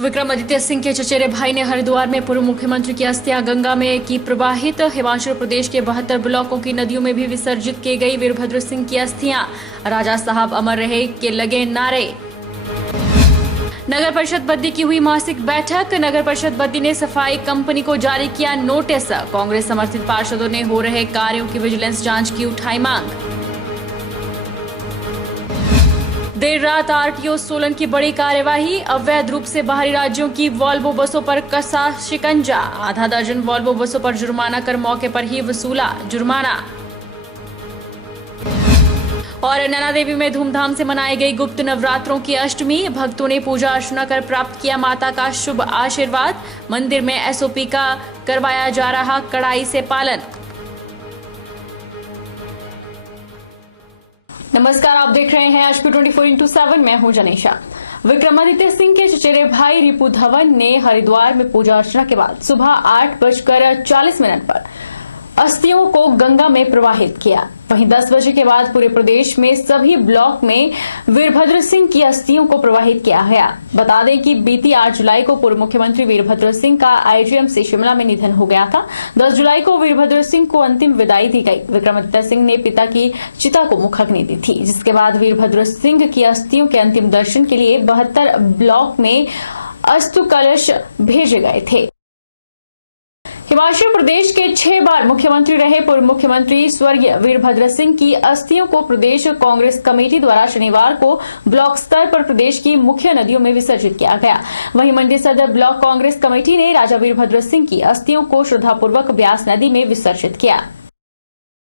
विक्रमादित्य सिंह के चचेरे भाई ने हरिद्वार में पूर्व मुख्यमंत्री की अस्थियां गंगा में की प्रवाहित। हिमाचल प्रदेश के 72 ब्लॉकों की नदियों में भी विसर्जित की गई वीरभद्र सिंह की अस्थियां। राजा साहब अमर रहे के लगे नारे। नगर परिषद बद्दी की हुई मासिक बैठक। नगर परिषद बद्दी ने सफाई कंपनी को जारी किया नोटिस। कांग्रेस समर्थित पार्षदों ने हो रहे कार्यों की विजिलेंस जांच की उठाई मांग। देर रात आरटीओ सोलन की बड़ी कार्यवाही। अवैध रूप से बाहरी राज्यों की वॉल्वो बसों पर कसा शिकंजा। आधा दर्जन वॉल्वो बसों पर जुर्माना कर मौके पर ही वसूला जुर्माना। और नैना देवी में धूमधाम से मनाई गई गुप्त नवरात्रों की अष्टमी। भक्तों ने पूजा अर्चना कर प्राप्त किया माता का शुभ आशीर्वाद। मंदिर में एसओपी का करवाया जा रहा कड़ाई से पालन। नमस्कार, आप देख रहे हैं HP 24x7। मैं हूं जनेशा। विक्रमादित्य सिंह के चचेरे भाई रिपु धवन ने हरिद्वार में पूजा अर्चना के बाद सुबह 8:40 पर अस्थियों को गंगा में प्रवाहित किया। वहीं 10 बजे के बाद पूरे प्रदेश में सभी ब्लॉक में वीरभद्र सिंह की अस्थियों को प्रवाहित किया गया। बता दें कि बीती 8 जुलाई को पूर्व मुख्यमंत्री वीरभद्र सिंह का आईजीएमसी शिमला में निधन हो गया था। 10 जुलाई को वीरभद्र सिंह को अंतिम विदाई दी गई। विक्रमादित्य सिंह ने पिता की चिता को मुखाग्नि दी थी, जिसके बाद वीरभद्र सिंह की अस्थियों के अंतिम दर्शन के लिए 72 ब्लॉक में अस्तु कलश भेजे गए थे। हिमाचल प्रदेश के 6 बार मुख्यमंत्री रहे पूर्व मुख्यमंत्री स्वर्गीय वीरभद्र सिंह की अस्थियों को प्रदेश कांग्रेस कमेटी द्वारा शनिवार को ब्लॉक स्तर पर प्रदेश की मुख्य नदियों में विसर्जित किया गया। वहीं मंडी सदर ब्लॉक कांग्रेस कमेटी ने राजा वीरभद्र सिंह की अस्थियों को श्रद्धापूर्वक ब्यास नदी में विसर्जित किया।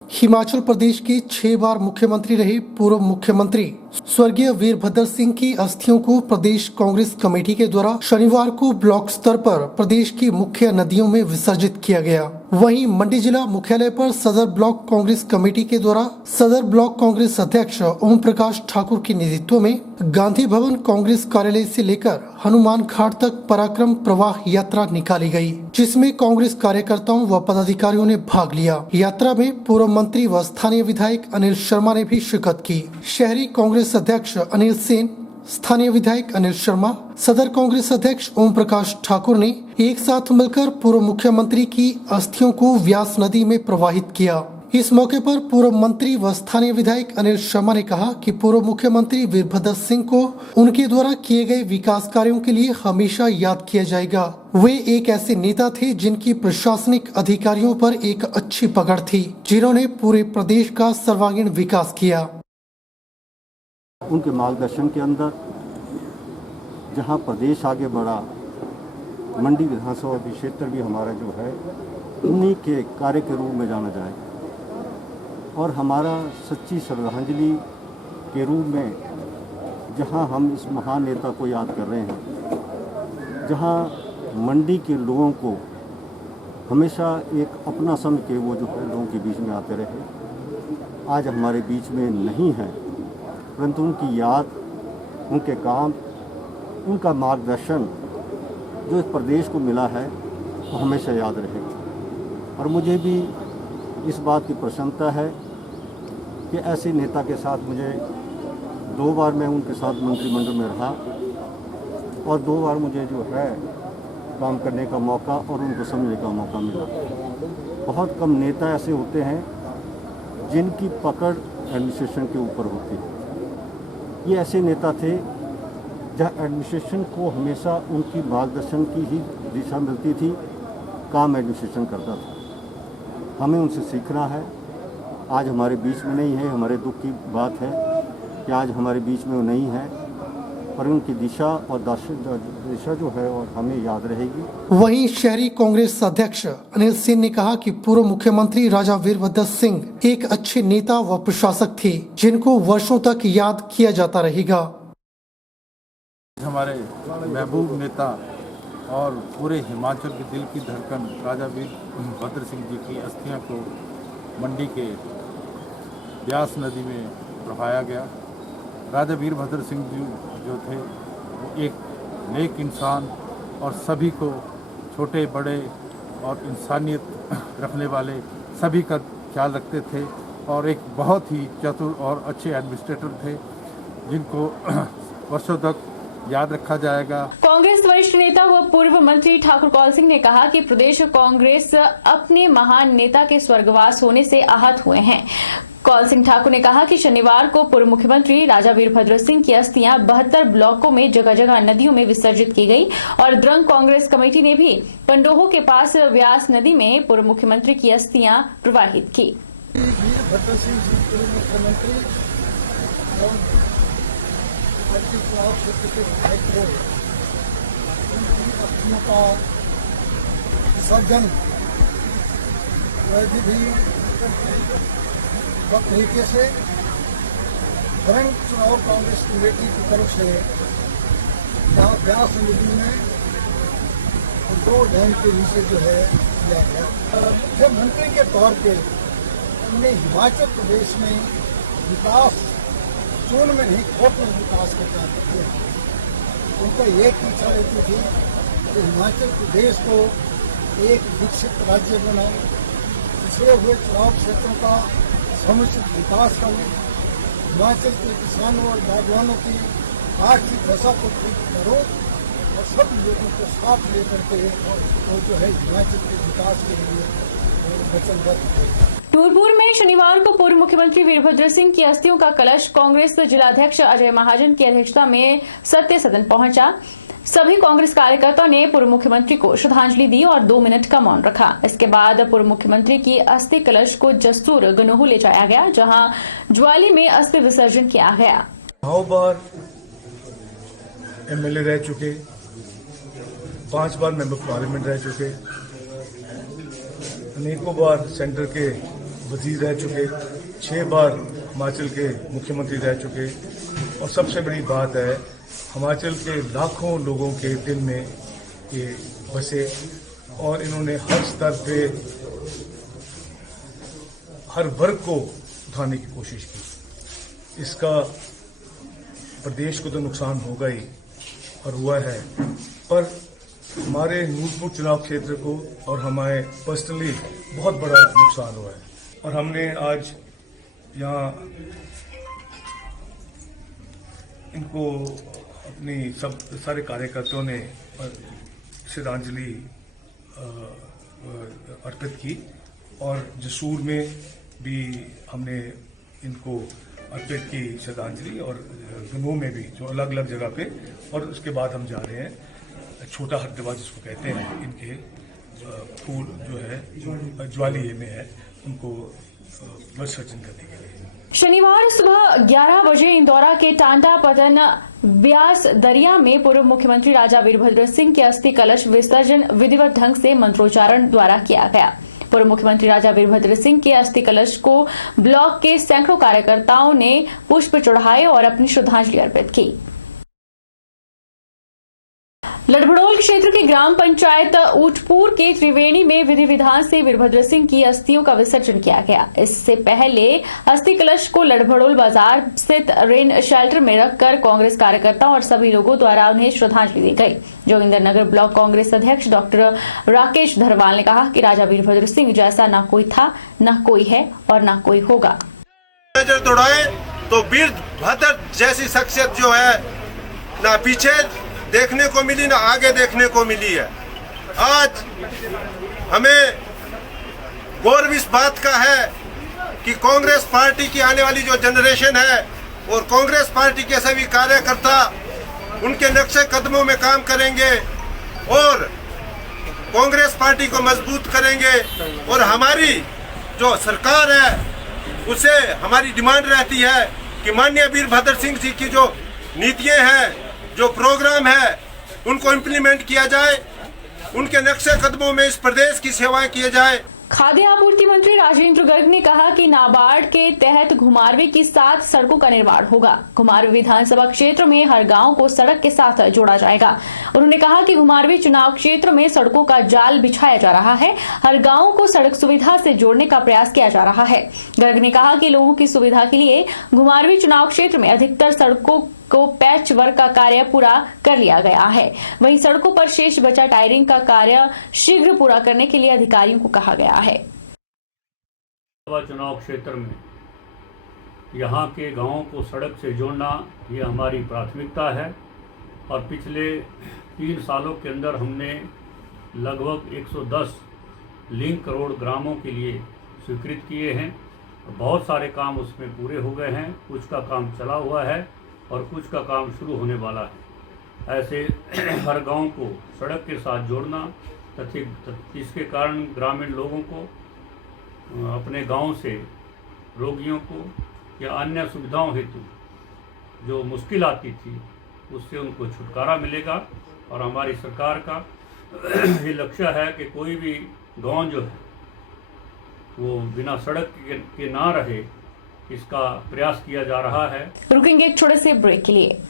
हिमाचल प्रदेश के 6 बार मुख्यमंत्री रहे पूर्व मुख्यमंत्री स्वर्गीय वीरभद्र सिंह की अस्थियों को प्रदेश कांग्रेस कमेटी के द्वारा शनिवार को ब्लॉक स्तर पर प्रदेश की मुख्य नदियों में विसर्जित किया गया। वहीं मंडी जिला मुख्यालय पर सदर ब्लॉक कांग्रेस कमेटी के द्वारा सदर ब्लॉक कांग्रेस अध्यक्ष ओम प्रकाश ठाकुर के नेतृत्व में गांधी भवन कांग्रेस कार्यालय से लेकर हनुमान घाट तक पराक्रम प्रवाह यात्रा निकाली गई, जिसमें कांग्रेस कार्यकर्ताओं व पदाधिकारियों ने भाग लिया। यात्रा में पूर्व मंत्री व स्थानीय विधायक अनिल शर्मा ने भी शिरकत की। शहरी कांग्रेस अध्यक्ष अनिल सेन, स्थानीय विधायक अनिल शर्मा, सदर कांग्रेस अध्यक्ष ओम प्रकाश ठाकुर ने एक साथ मिलकर पूर्व मुख्यमंत्री की अस्थियों को व्यास नदी में प्रवाहित किया। इस मौके पर पूर्व मंत्री व स्थानीय विधायक अनिल शर्मा ने कहा कि पूर्व मुख्यमंत्री वीरभद्र सिंह को उनके द्वारा किए गए विकास कार्यों के लिए हमेशा याद किया जाएगा। वे एक ऐसे नेता थे जिनकी प्रशासनिक अधिकारियों पर एक अच्छी पकड़ थी, जिन्होंने पूरे प्रदेश का सर्वांगीण विकास किया। उनके मार्गदर्शन के अंदर जहां प्रदेश आगे बढ़ा, मंडी विधानसभा क्षेत्र भी हमारा जो है उन्हीं के कार्य के रूप में जाना जाएगा और हमारा सच्ची श्रद्धांजलि के रूप में जहां हम इस महान नेता को याद कर रहे हैं, जहां मंडी के लोगों को हमेशा एक अपना समझ के वो जो है लोगों के बीच में आते रहे, आज हमारे बीच में नहीं है, परंतु उनकी याद, उनके काम, उनका मार्गदर्शन जो इस प्रदेश को मिला है वो हमेशा याद रहेगा। और मुझे भी इस बात की प्रसन्नता है कि ऐसे नेता के साथ मुझे 2 बार मैं उनके साथ मंत्रिमंडल में रहा और 2 बार मुझे जो है काम करने का मौका और उनको समझने का मौका मिला। बहुत कम नेता ऐसे होते हैं जिनकी पकड़ एडमिनिस्ट्रेशन के ऊपर होती है। ये ऐसे नेता थे जहाँ एडमिनिस्ट्रेशन को हमेशा उनकी मार्गदर्शन की ही दिशा मिलती थी, काम एडमिनिस्ट्रेशन करता था। हमें उनसे सीखना है। आज हमारे बीच में नहीं है, हमारे दुख की बात है कि आज हमारे बीच में वो नहीं है, पर उनकी दिशा और दिशा जो है और हमें याद रहेगी। वहीं शहरी कांग्रेस अध्यक्ष अनिल सेन ने कहा कि पूर्व मुख्यमंत्री राजा वीरभद्र सिंह एक अच्छे नेता व प्रशासक थे, जिनको वर्षों तक याद किया जाता रहेगा। हमारे महबूब नेता और पूरे हिमाचल के दिल की धड़कन राजा वीरभद्र सिंह जी की अस्थियां को मंडी के ब्यास नदी में बहाया गया। राजा वीरभद्र सिंह जी जो थे वो एक नेक इंसान और सभी को, छोटे बड़े और इंसानियत रखने वाले सभी का ख्याल रखते थे और एक बहुत ही चतुर और अच्छे एडमिनिस्ट्रेटर थे, जिनको वर्षों तक याद रखा जाएगा। कांग्रेस वरिष्ठ नेता व पूर्व मंत्री ठाकुर कौल सिंह ने कहा कि प्रदेश कांग्रेस अपने महान नेता के स्वर्गवास होने से आहत हुए हैं। कौल सिंह ठाकुर ने कहा कि शनिवार को पूर्व मुख्यमंत्री राजा वीरभद्र सिंह की अस्थियां 72 ब्लॉकों में जगह जगह नदियों में विसर्जित की गई और द्रंग कांग्रेस कमेटी ने भी पंडोहो के पास व्यास नदी में पूर्व मुख्यमंत्री की अस्थियां प्रवाहित की। वीरभद्र सिंह जी पूर्व मुख्यमंत्री और राज्य चुनाव क्षेत्र के विधायक थे, उनकी अस्थियों का विसर्जन वैधि भी वक्त तरीके से द्रंग चुनाव कांग्रेस कमेटी की तरफ से यहाँ व्यास नदी में दो डैम के नीचे जो है किया गया। मुख्यमंत्री के तौर पे हमने हिमाचल प्रदेश में विकास चून में नहीं खोट में विकास का कार्य किया। उनका एक इच्छा रहती थी कि हिमाचल प्रदेश को एक विकसित राज्य बनाए, पिछड़े हुए चुनाव क्षेत्रों का समुचित विकास करें, हिमाचल के किसानों और बागवानों की आर्थिक दशा को ठीक करो और सब लोगों को साथ लेकर के वो जो है हिमाचल के विकास के लिए वचनबद्ध थे। टूरपुर में शनिवार को पूर्व मुख्यमंत्री वीरभद्र सिंह की अस्थियों का कलश कांग्रेस जिलाध्यक्ष अजय महाजन की अध्यक्षता में सत्य सदन पहुंचा। सभी कांग्रेस कार्यकर्ताओं ने पूर्व मुख्यमंत्री को श्रद्धांजलि दी और 2 मिनट का मौन रखा। इसके बाद पूर्व मुख्यमंत्री की अस्थि कलश को जसूर गनोह ले जाया गया, जहां ज्वाली में अस्थि विसर्जन किया गया। 9 बार एमएलए रह चुके, 5 बार मेंबर पार्लियामेंट रह चुके, अनेकों बार सेंटर के वजीर रह चुके, 6 बार हिमाचल के मुख्यमंत्री रह चुके और सबसे बड़ी बात है हिमाचल के लाखों लोगों के दिल में ये बसे और इन्होंने हर स्तर पे हर वर्ग को उठाने की कोशिश की। इसका प्रदेश को तो नुकसान होगा ही और हुआ है, पर हमारे नूरपुर चुनाव क्षेत्र को और हमारे पर्सनली बहुत बड़ा नुकसान हुआ है। और हमने आज यहाँ इनको अपनी सारे कार्यकर्ताओं ने श्रद्धांजलि अर्पित की और जसूर में भी हमने इनको अर्पित की श्रद्धांजलि और गनोह में भी, जो अलग अलग जगह पे। और उसके बाद हम जा रहे हैं छोटा हरिद्वार जिसको कहते हैं, इनके फूल जो है ज्वाली में है, उनको विसर्जन करने के लिए। शनिवार सुबह 11 बजे इंदौरा के टांडा पतन ब्यास दरिया में पूर्व मुख्यमंत्री राजा वीरभद्र सिंह के अस्थि कलश विसर्जन विधिवत ढंग से मंत्रोच्चारण द्वारा किया गया। पूर्व मुख्यमंत्री राजा वीरभद्र सिंह के अस्थि कलश को ब्लॉक के सैकड़ों कार्यकर्ताओं ने पुष्प चढ़ाए और अपनी श्रद्धांजलि अर्पित की। लड़भड़ोल क्षेत्र के ग्राम पंचायत ऊटपुर के त्रिवेणी में विधि विधान से वीरभद्र सिंह की अस्थियों का विसर्जन किया गया। इससे पहले अस्थि कलश को लड़भड़ोल बाजार स्थित रेन शेल्टर में रखकर कांग्रेस कार्यकर्ताओं और सभी लोगों द्वारा उन्हें श्रद्धांजलि दी गई। जोगिंदरनगर ब्लॉक कांग्रेस अध्यक्ष डॉक्टर राकेश धरवाल ने कहा कि राजा वीरभद्र सिंह जैसा न कोई था, न कोई है और न कोई होगा। नजर दौड़ाए तो वीरभद्र जैसी शख्सियत जो है ना पीछे देखने को मिली ना आगे देखने को मिली है। आज हमें गौरव इस बात का है कि कांग्रेस पार्टी की आने वाली जो जनरेशन है और कांग्रेस पार्टी के सभी कार्यकर्ता उनके नक्शे कदमों में काम करेंगे और कांग्रेस पार्टी को मजबूत करेंगे। और हमारी जो सरकार है उसे हमारी डिमांड रहती है कि माननीय वीरभद्र सिंह जी की जो नीतियां हैं, जो प्रोग्राम है, उनको इम्प्लीमेंट किया जाए, उनके नक्शे कदमों में इस प्रदेश की सेवाएं किए जाए। खाद्य आपूर्ति मंत्री राजेंद्र गर्ग ने कहा कि नाबार्ड के तहत घुमारवीं की 7 सड़कों का निर्माण होगा। घुमारवीं विधानसभा क्षेत्र में हर गांव को सड़क के साथ जोड़ा जाएगा। उन्होंने कहा कि घुमारवीं चुनाव क्षेत्र में सड़कों का जाल बिछाया जा रहा है। हर गांव को सड़क सुविधा से जोड़ने का प्रयास किया जा रहा है। गर्ग ने कहा कि लोगों की सुविधा के लिए घुमारवीं चुनाव क्षेत्र में अधिकतर सड़कों को पैच वर्क का कार्य पूरा कर लिया गया है। वहीं सड़कों पर शेष बचा टायरिंग का कार्य शीघ्र पूरा करने के लिए अधिकारियों को कहा गया है। चुनाव क्षेत्र में यहाँ के गांवों को सड़क से जोड़ना ये हमारी प्राथमिकता है और पिछले 3 सालों के अंदर हमने लगभग 110 लिंक रोड ग्रामों के लिए स्वीकृत किए हैं। बहुत सारे काम उसमें पूरे हो गए हैं, कुछ का काम चला हुआ है और कुछ का काम शुरू होने वाला है। ऐसे हर गांव को सड़क के साथ जोड़ना तथा जिसके कारण ग्रामीण लोगों को अपने गांव से रोगियों को या अन्य सुविधाओं हेतु जो मुश्किल आती थी उससे उनको छुटकारा मिलेगा। और हमारी सरकार का ये लक्ष्य है कि कोई भी गांव जो है वो बिना सड़क के ना रहे, इसका प्रयास किया जा रहा है। रुकेंगे एक छोटे से ब्रेक के लिए।